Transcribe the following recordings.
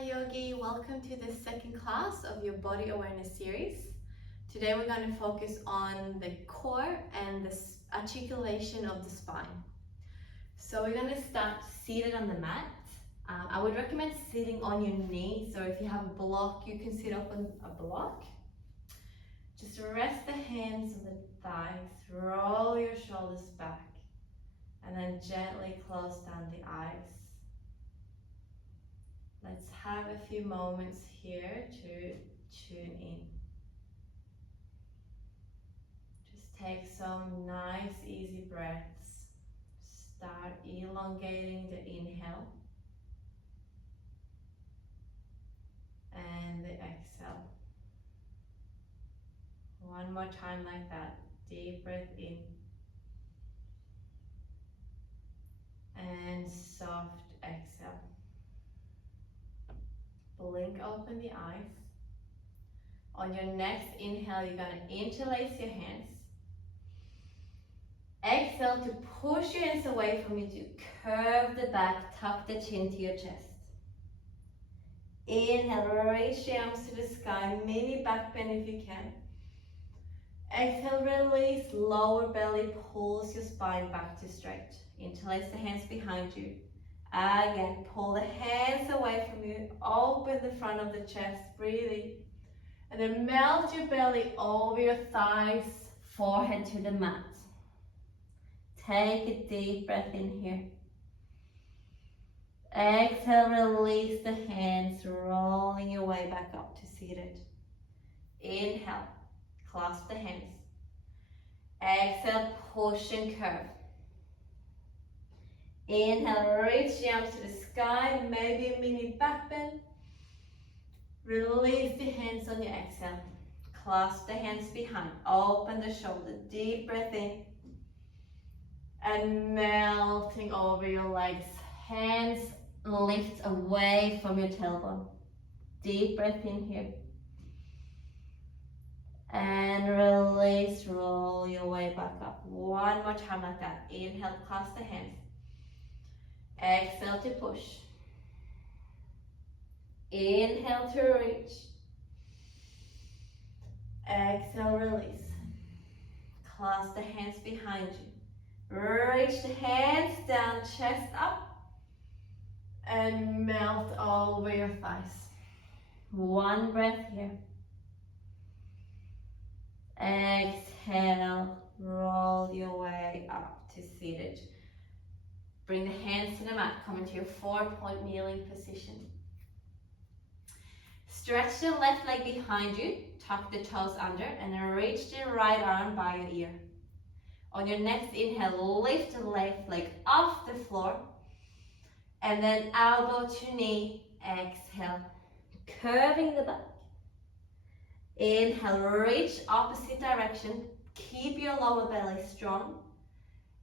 Hi Yogi, welcome to the second class of your body awareness series. Today we're going to focus on the core and the articulation of the spine. So we're going to start seated on the mat. I would recommend sitting on your knee, so if you have a block you can sit up on a block. Just rest the hands on the thighs, roll your shoulders back and then gently close down the eyes. Let's have a few moments here to tune in. Just take some nice easy breaths. Start elongating the inhale and the exhale. One more time like that. Deep breath in and soft exhale. Blink open the eyes. On your next inhale, you're going to interlace your hands. Exhale to push your hands away from you to curve the back, tuck the chin to your chest. Inhale, raise your arms to the sky, mini back bend if you can. Exhale, release, lower belly pulls your spine back to straight. Interlace the hands behind you. Again, pull the hands away from you, open the front of the chest, breathing. And then melt your belly over your thighs, forehead to the mat. Take a deep breath in here. Exhale, release the hands, rolling your way back up to seated. Inhale, clasp the hands. Exhale, push and curve. Inhale, reach the arms to the sky, maybe a mini back bend. Release the hands on your exhale. Clasp the hands behind, open the shoulder, deep breath in. And melting over your legs. Hands lift away from your tailbone. Deep breath in here. And release, roll your way back up. One more time like that. Inhale, clasp the hands. Exhale to push. Inhale to reach. Exhale, release. Clasp the hands behind you. Reach the hands down, chest up. And melt over your thighs. One breath here. Exhale, roll your way up to seated. Bring the hands to the mat, come into your 4-point kneeling position. Stretch the left leg behind you, tuck the toes under, and then reach the right arm by your ear. On your next inhale, lift the left leg off the floor, and then elbow to knee, exhale, curving the back. Inhale, reach opposite direction, keep your lower belly strong,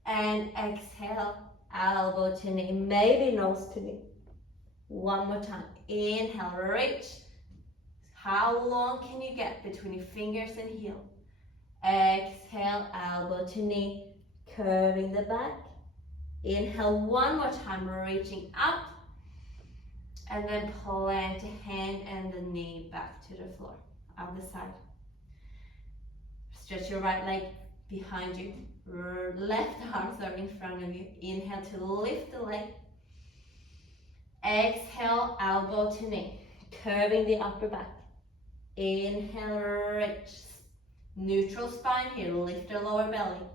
and exhale, elbow to knee, maybe nose to knee. One more time. Inhale, reach. How long can you get between your fingers and heel? Exhale, elbow to knee, curving the back. Inhale one more time, reaching up. And then plant a hand and the knee back to the floor. Other side. Stretch your right leg behind you. Left arms are in front of you. Inhale to lift the leg. Exhale, elbow to knee, curving the upper back. Inhale, reach. Neutral spine here, lift the lower belly.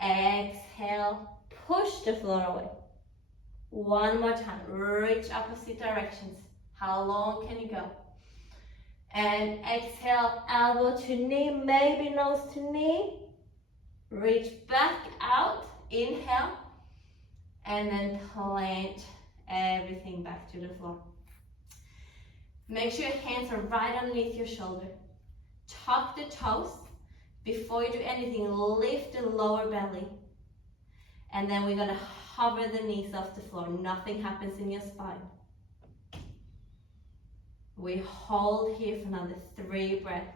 Exhale, push the floor away. One more time, reach opposite directions. How long can you go? And exhale, elbow to knee, maybe nose to knee. Reach back out, inhale, and then plant everything back to the floor. Make sure your hands are right underneath your shoulder. Tuck the toes. Before you do anything, lift the lower belly. And then we're going to hover the knees off the floor. Nothing happens in your spine. We hold here for another 3 breaths.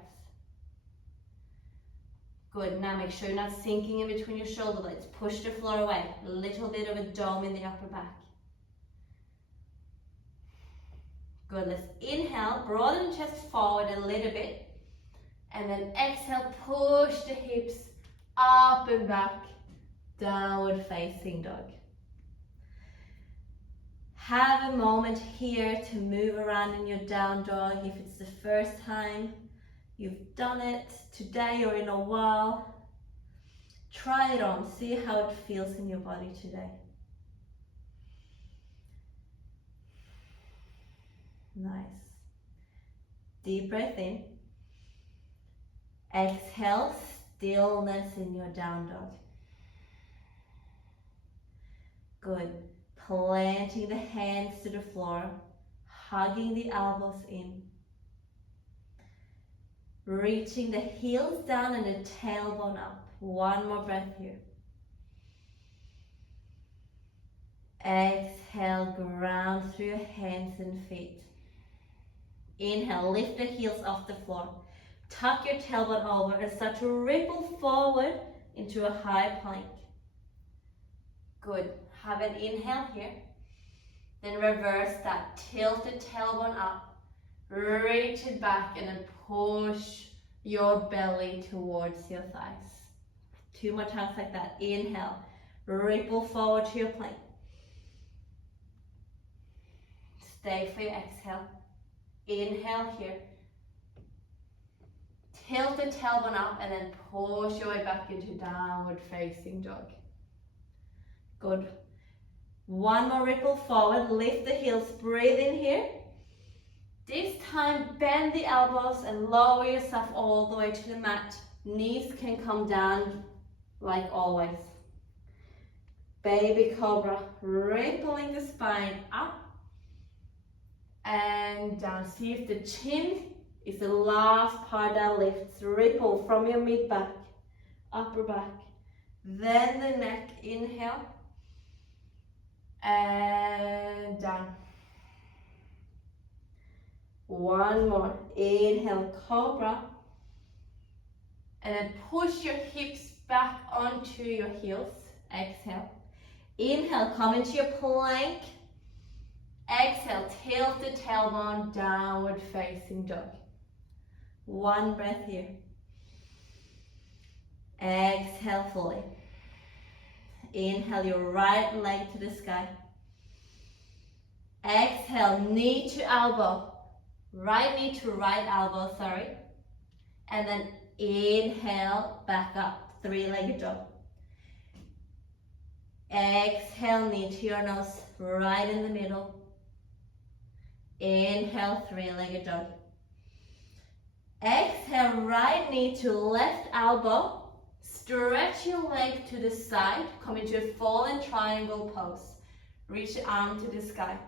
Good, now make sure you're not sinking in between your shoulder blades. Push the floor away. A little bit of a dome in the upper back. Good, let's inhale, broaden the chest forward a little bit. And then exhale, push the hips up and back, downward facing dog. Have a moment here to move around in your down dog if it's the first time you've done it today or in a while. Try it on, see how it feels in your body today. Nice. Deep breath in. Exhale, stillness in your down dog. Good. Planting the hands to the floor, hugging the elbows in. Reaching the heels down and the tailbone up. One more breath here. Exhale, ground through your hands and feet. Inhale, lift the heels off the floor. Tuck your tailbone over and start to ripple forward into a high plank. Good. Have an inhale here. Then reverse that. Tilt the tailbone up. Reach it back and then push your belly towards your thighs. 2 more times like that. Inhale. Ripple forward to your plank. Stay for your exhale. Inhale here. Tilt the tailbone up and then push your way back into downward facing dog. Good. One more ripple forward. Lift the heels. Breathe in here. This time bend the elbows and lower yourself all the way to the mat. Knees can come down like always. Baby cobra. Rippling the spine up and down. See if the chin is the last part that lifts. Ripple from your mid back, upper back. Then the neck, inhale. And down. One more. Inhale, cobra. And then push your hips back onto your heels. Exhale. Inhale, come into your plank. Exhale, tilt the tailbone, downward facing dog. One breath here. Exhale fully. Inhale your right leg to the sky. Exhale, knee to elbow. Right knee to right elbow, sorry. And then inhale, back up, three-legged dog. Exhale, knee to your nose, right in the middle. Inhale, three-legged dog. Exhale, right knee to left elbow. Stretch your leg to the side. Come into a fallen triangle pose. Reach the arm to the sky.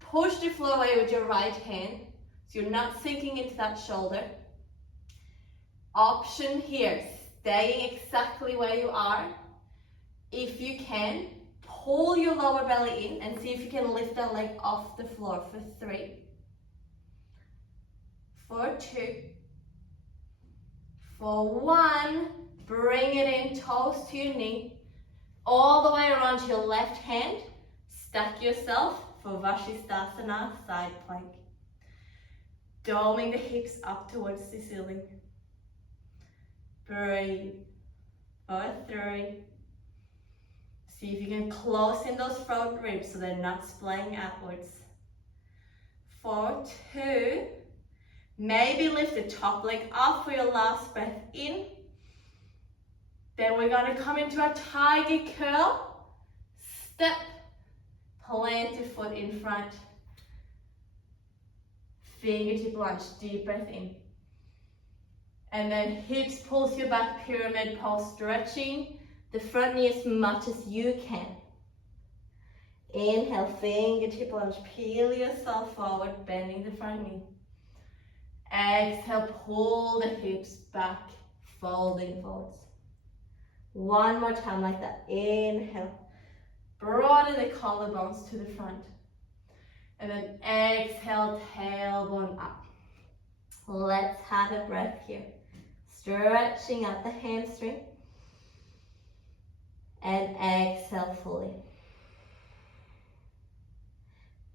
Push the floor away with your right hand, so you're not sinking into that shoulder. Option here, staying exactly where you are. If you can, pull your lower belly in and see if you can lift that leg off the floor for 3, for 2, for 1. Bring it in, toes to your knee, all the way around to your left hand. Stack yourself for Vashisthasana, side plank. Doming the hips up towards the ceiling. Breathe for 3. See if you can close in those front ribs so they're not splaying outwards. For 2. Maybe lift the top leg up for your last breath in. Then we're going to come into a tiger curl. Step. Plant your foot in front. Fingertip lunge, deep breath in. And then hips pulls you back, pyramid pose, stretching the front knee as much as you can. Inhale, fingertip lunge, peel yourself forward, bending the front knee. Exhale, pull the hips back, folding forwards. One more time like that. Inhale. Broaden the collarbones to the front. And then exhale, tailbone up. Let's have a breath here. Stretching out the hamstring. And exhale fully.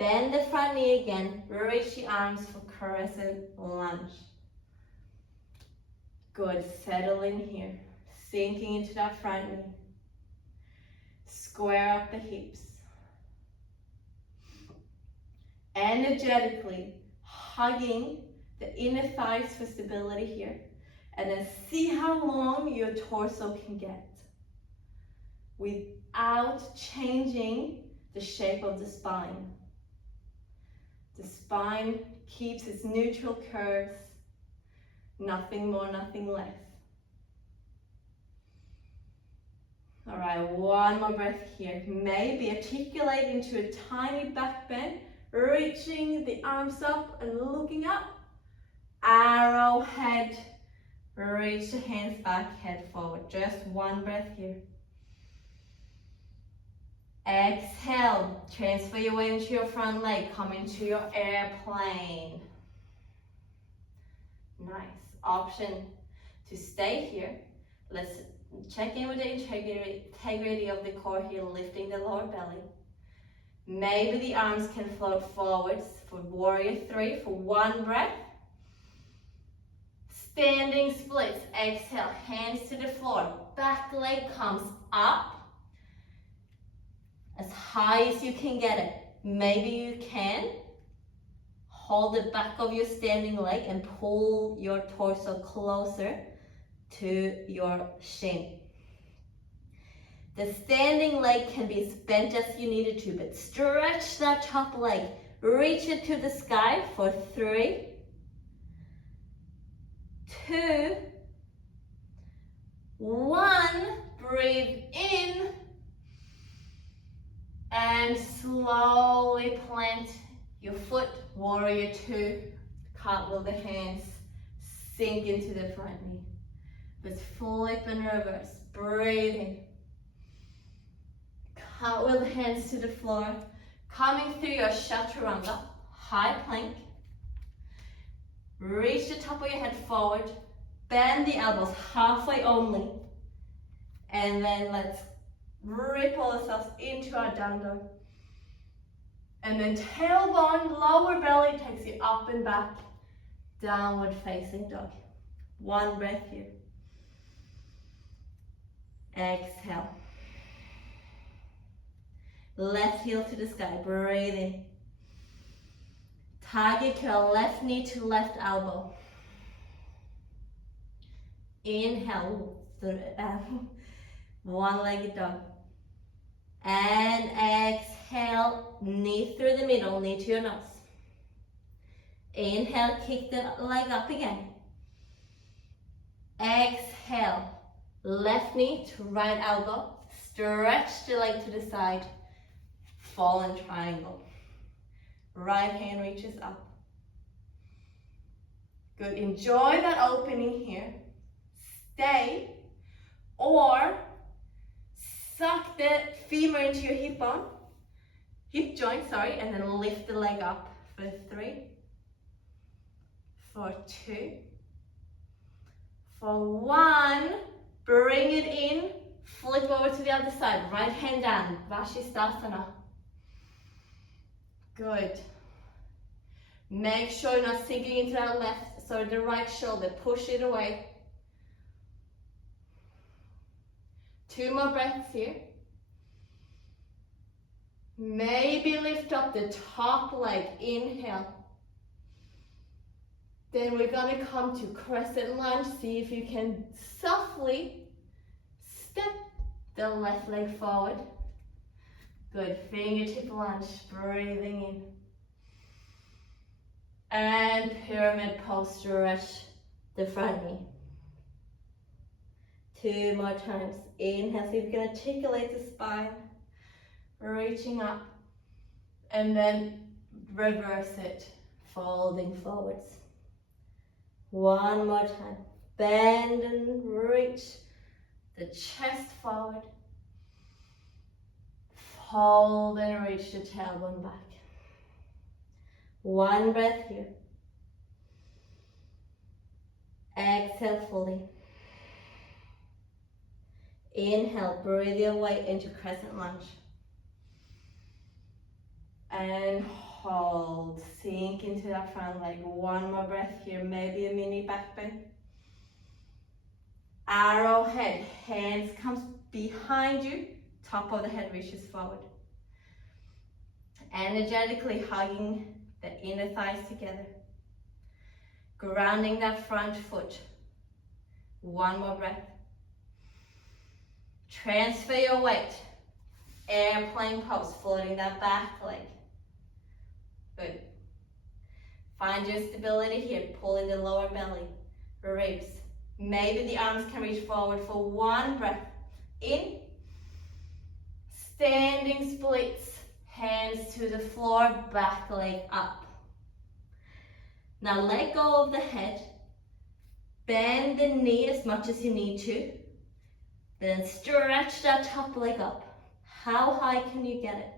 Bend the front knee again. Reach the arms for crescent lunge. Good. Settle in here. Sinking into that front knee. Square up the hips. Energetically hugging the inner thighs for stability here. And then see how long your torso can get without changing the shape of the spine. The spine keeps its neutral curves. Nothing more, nothing less. All right, one more breath here. Maybe articulate into a tiny back bend, reaching the arms up and looking up. Arrowhead. Reach the hands back, head forward. Just one breath here. Exhale. Transfer your weight into your front leg. Come into your airplane. Nice. Option to stay here. Let's check in with the integrity of the core here, lifting the lower belly. Maybe the arms can float forwards for warrior 3 for one breath. Standing splits. Exhale, hands to the floor. Back leg comes up as high as you can get it. Maybe you can hold the back of your standing leg and pull your torso closer to your shin. The standing leg can be as bent as you need it to, but stretch that top leg. Reach it to the sky for 3, 2, 1. Breathe in and slowly plant your foot. Warrior 2. Cartwheel the hands. Sink into the front knee. Let's flip and reverse. Breathe in. Cartwheel the hands to the floor. Coming through your chaturanga, high plank. Reach the top of your head forward. Bend the elbows halfway only. And then let's ripple ourselves into our down dog. And then tailbone, lower belly takes you up and back. Downward facing dog. One breath here. Exhale. Left heel to the sky. Breathe in. Target curl, left knee to left elbow. Inhale. One-legged dog. And exhale, knee through the middle, knee to your nose. Inhale, kick the leg up again. Exhale, left knee to right elbow. Stretch the leg to the side. Fallen triangle. Right hand reaches up. Good. Enjoy that opening here. Stay or suck the femur into your hip joint, and then lift the leg up for 3, for 2, for 1. Bring it in, flip over to the other side, right hand down, Vashisthasana. Good. Make sure you're not sinking into that the right shoulder. Push it away. 2 more breaths here. Maybe lift up the top leg. Inhale. Then we're going to come to crescent lunge. See if you can softly step the left leg forward. Good. Fingertip lunge. Breathing in. And pyramid pose. Stretch the front knee. 2 more times. Inhale, see if you can articulate the spine. Reaching up. And then reverse it. Folding forwards. 1 more time. Bend and reach the chest forward. Fold and reach the tailbone back. 1 breath here. Exhale fully. Inhale, breathe your way into crescent lunge. And Hold, sink into that front leg. One more breath here, maybe a mini back bend. Arrowhead, hands comes behind you, top of the head reaches forward. Energetically hugging the inner thighs together. Grounding that front foot. One more breath. Transfer your weight. Airplane pose, floating that back leg. Good. Find your stability here, pulling the lower belly, ribs. Maybe the arms can reach forward for one breath. In. Standing splits, hands to the floor, back leg up. Now let go of the head. Bend the knee as much as you need to. Then stretch that top leg up. How high can you get it?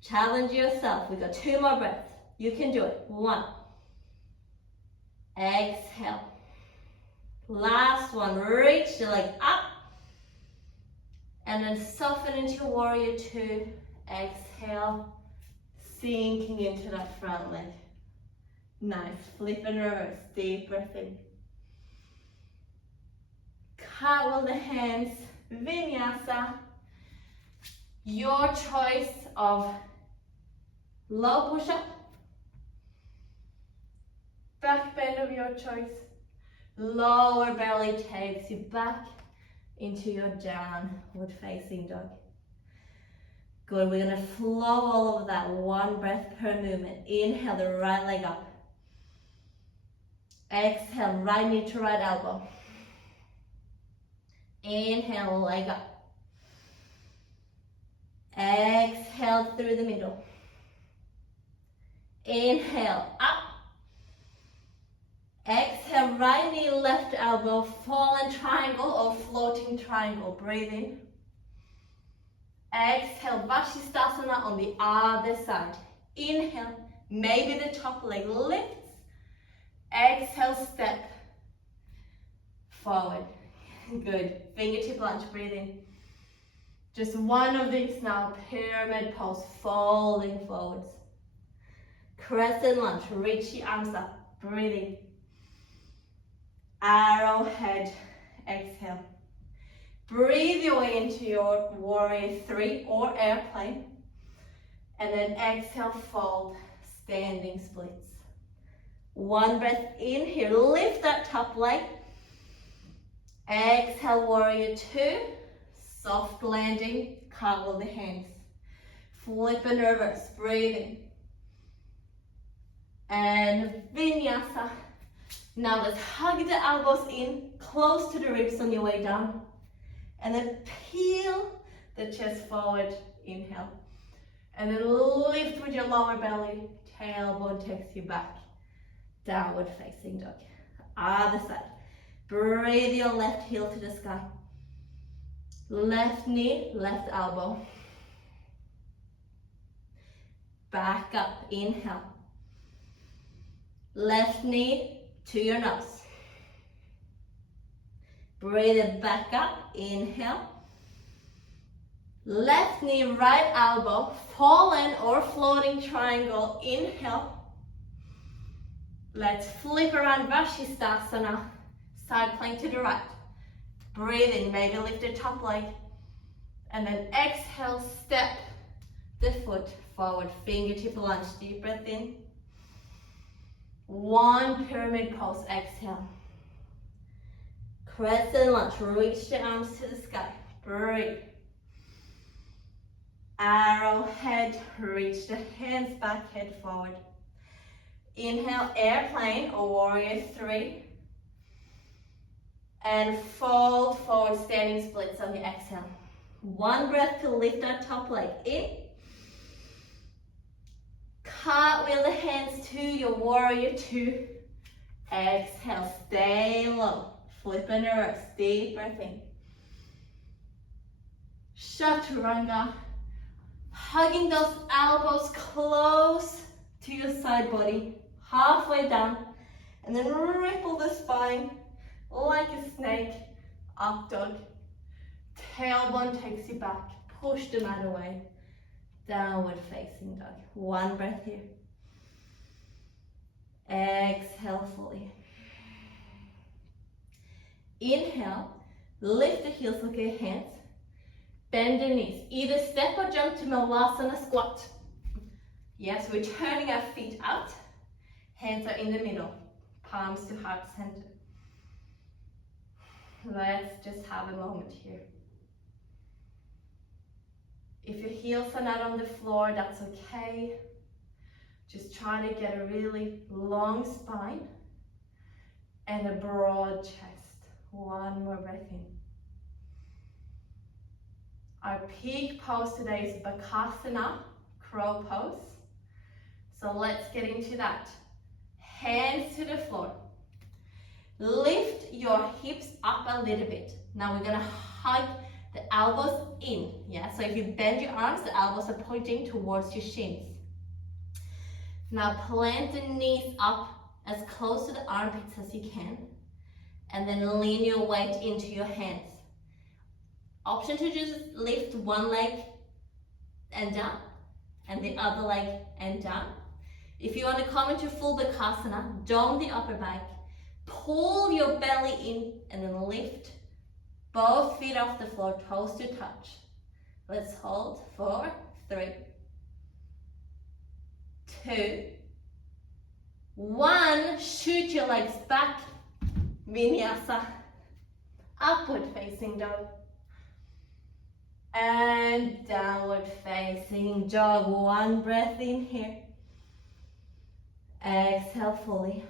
Challenge yourself. We got 2 more breaths. You can do it. 1. Exhale. Last one. Reach the leg up. And then soften into warrior 2. Exhale. Sinking into that front leg. Nice. Flip and reverse. Deep breath in. Cartwheel the hands. Vinyasa. Your choice of low push-up, back bend of your choice, lower belly takes you back into your downward facing dog. Good, we're gonna flow all of that, 1 breath per movement. Inhale the right leg up. Exhale, right knee to right elbow. Inhale, leg up. Exhale through the middle. Inhale, up. Exhale, right knee, left elbow, fallen triangle or floating triangle. Breathe in. Exhale, Bakasana on the other side. Inhale, maybe the top leg lifts. Exhale, step forward. Good. Fingertip lunge, breathe in. Just one of these now, pyramid pose, folding forwards. Crescent lunge, reach the arms up, breathing. Arrowhead, exhale. Breathe your way into your warrior 3 or airplane. And then exhale, fold, standing splits. 1 breath in here, lift that top leg. Exhale, warrior 2. Soft landing, cartwheel the hands. Flip and reverse, breathing. And Vinyasa. Now let's hug the elbows in, close to the ribs on your way down. And then peel the chest forward, inhale. And then lift with your lower belly, tailbone takes you back. Downward facing dog. Other side. Breathe your left heel to the sky. Left knee, left elbow. Back up, inhale. Left knee to your nose. Breathe it back up, inhale. Left knee, right elbow, fallen or floating triangle, inhale. Let's flip around Bakasana, side plank to the right. Breathe in, maybe lift the top leg. And then exhale, step the foot forward, fingertip lunge, deep breath in. 1 pyramid pose, exhale. Crescent lunge, reach the arms to the sky, breathe. Arrowhead, reach the hands back, head forward. Inhale, airplane or warrior 3. And fold forward, standing splits on the exhale. 1 breath to lift that top leg in. Cartwheel the hands to your warrior 2. Exhale, stay low. Flip and reverse, deep breath in. Chaturanga. Hugging those elbows close to your side body. Halfway down. And then ripple the spine like a snake. Up dog. Tailbone takes you back. Push the mat away. Downward facing dog. One breath here. Exhale fully. Inhale, lift the heels, look at your hands. Bend your knees. Either step or jump to Vinyasa squat. Yes, we're turning our feet out. Hands are in the middle. Palms to heart center. Let's just have a moment here. If your heels are not on the floor, that's okay. Just try to get a really long spine and a broad chest. One more breath in. Our peak pose today is Bakasana, crow pose. So let's get into that. Hands to the floor. Lift your hips up a little bit. Now we're gonna hike the elbows in. Yeah, so if you bend your arms, the elbows are pointing towards your shins. Now plant the knees up as close to the armpits as you can. And then lean your weight into your hands. Option to just lift one leg and down, and the other leg and down. If you want to come into full Bakasana, dome the upper back, pull your belly in, and then lift both feet off the floor, toes to touch. Let's hold. 4, 3, 2, 1. Shoot your legs back. Vinyasa. Upward facing dog. And downward facing dog. One breath in here. Exhale fully.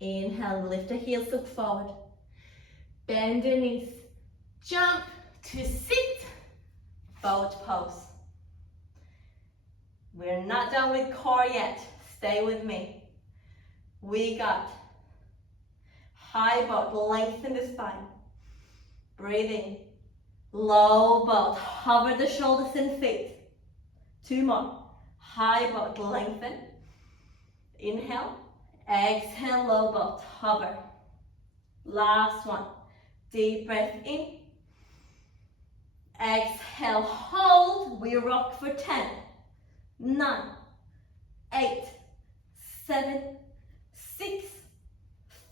Inhale, lift the heels, look forward. Bend your knees. Jump to sit. Boat pose. We're not done with core yet. Stay with me. We got high boat, lengthen the spine. Breathe in. Low boat, hover the shoulders and feet. 2 more. High boat, lengthen. Inhale. Exhale, low boat, hover. Last one. Deep breath in. Exhale, hold. We rock for 10, 9, 8, 7, 6,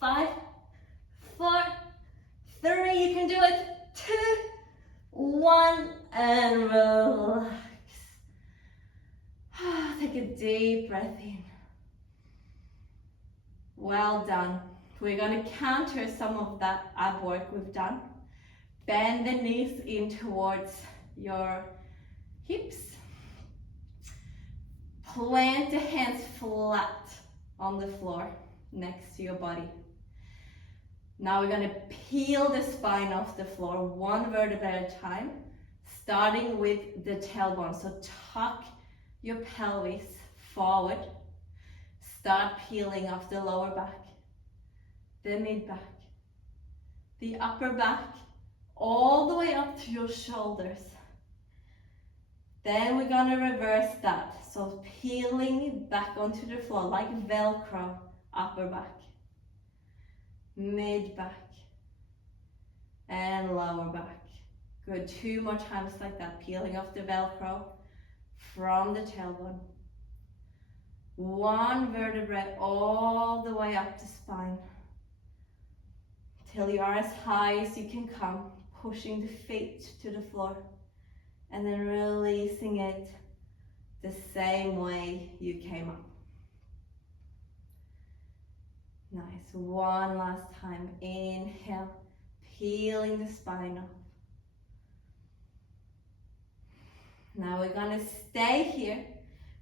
5, 4, 3. You can do it. 2, 1, and relax. Take a deep breath in. Well done. We're going to counter some of that ab work we've done. Bend the knees in towards your hips. Plant the hands flat on the floor next to your body. Now we're going to peel the spine off the floor, one vertebra at a time, starting with the tailbone. So tuck your pelvis forward. Start peeling off the lower back, the mid back, the upper back, all the way up to your shoulders. Then we're going to reverse that. So peeling back onto the floor like Velcro, upper back, mid back, and lower back. Good. 2 more times like that, peeling off the Velcro from the tailbone. 1 vertebrae all the way up the spine till you are as high as you can come, pushing the feet to the floor and then releasing it the same way you came up. Nice. 1 last time. Inhale, peeling the spine off. Now we're going to stay here.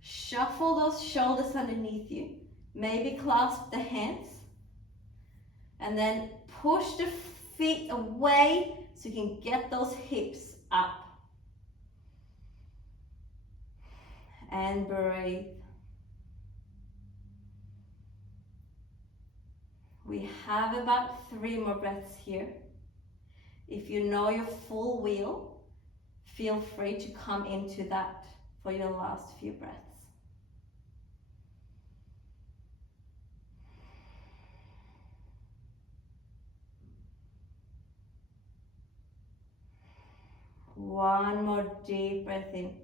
Shuffle those shoulders underneath you. Maybe clasp the hands. And then push the feet away so you can get those hips up. And breathe. We have about 3 more breaths here. If you know your full wheel, feel free to come into that for your last few breaths. One more deep breath in.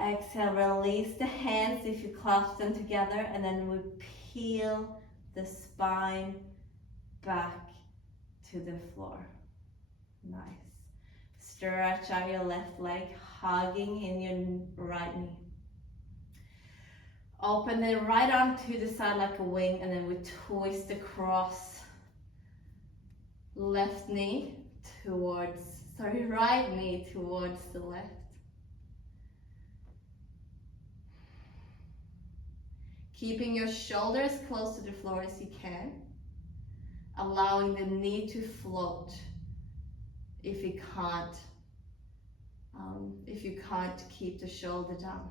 Exhale, release the hands if you clasp them together, and then we peel the spine back to the floor. Nice. Stretch out your left leg, hugging in your right knee. Open the right arm to the side like a wing, and then we twist across. Right knee towards the left. Keeping your shoulders close to the floor as you can. Allowing the knee to float if you can't keep the shoulder down.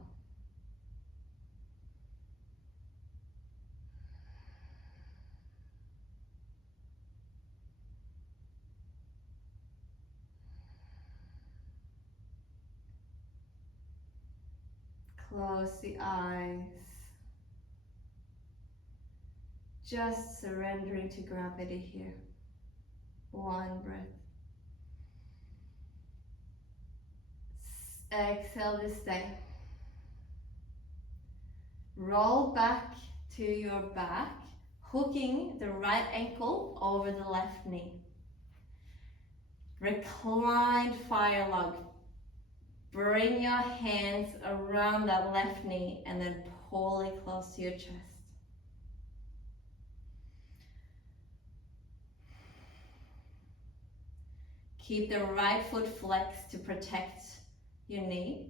Close the eyes. Just surrendering to gravity here. One breath. Exhale to stay. Roll back to your back, hooking the right ankle over the left knee. Reclined fire log. Bring your hands around that left knee and then pull it close to your chest. Keep the right foot flexed to protect your knee.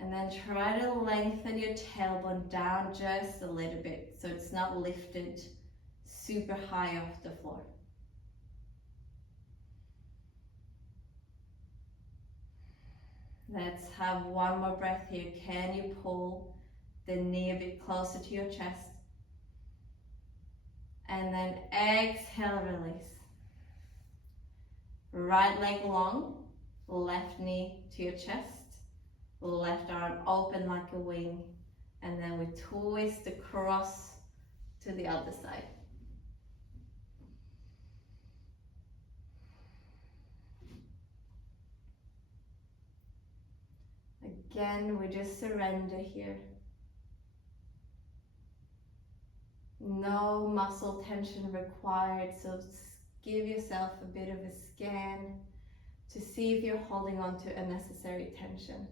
And then try to lengthen your tailbone down just a little bit so it's not lifted super high off the floor. Let's have one more breath here. Can you pull the knee a bit closer to your chest? And then exhale, release. Right leg long, left knee to your chest, left arm open like a wing, and then we twist across to the other side. Again, we just surrender here. No muscle tension required, so give yourself a bit of a scan to see if you're holding on to unnecessary tension.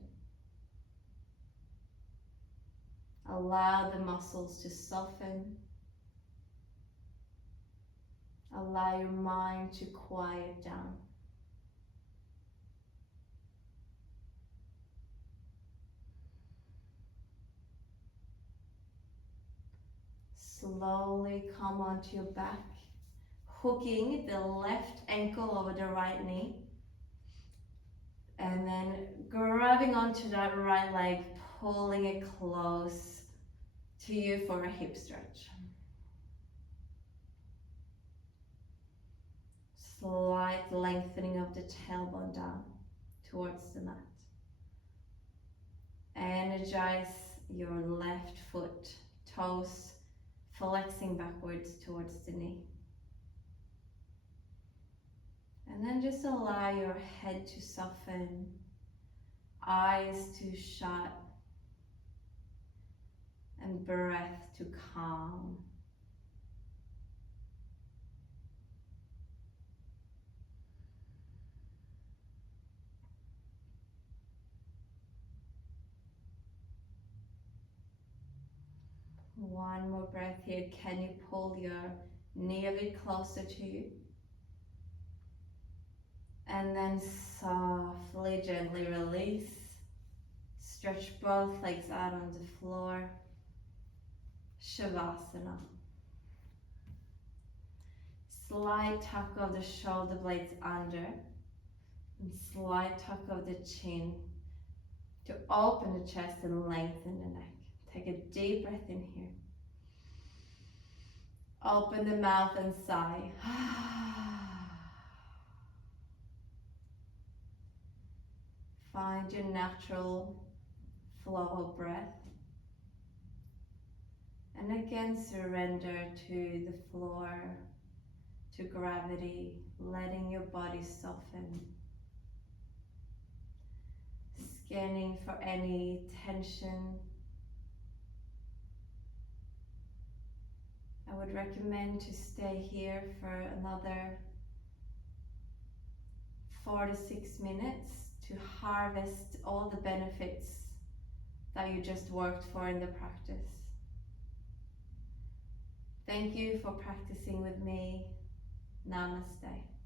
Allow the muscles to soften. Allow your mind to quiet down. Slowly come onto your back, hooking the left ankle over the right knee, and then grabbing onto that right leg, pulling it close to you for a hip stretch. Slight lengthening of the tailbone down towards the mat. Energize your left foot, toes flexing backwards towards the knee. And then just allow your head to soften, eyes to shut, and breath to calm. One more breath here. Can you pull your knee a bit closer to you? And then softly, gently release. Stretch both legs out on the floor. Shavasana. Slight tuck of the shoulder blades under. And slight tuck of the chin to open the chest and lengthen the neck. Take a deep breath in here. Open the mouth and sigh. Find your natural flow of breath. And again, surrender to the floor, to gravity, letting your body soften, scanning for any tension. I would recommend to stay here for another 4 to 6 minutes to harvest all the benefits that you just worked for in the practice. Thank you for practicing with me. Namaste.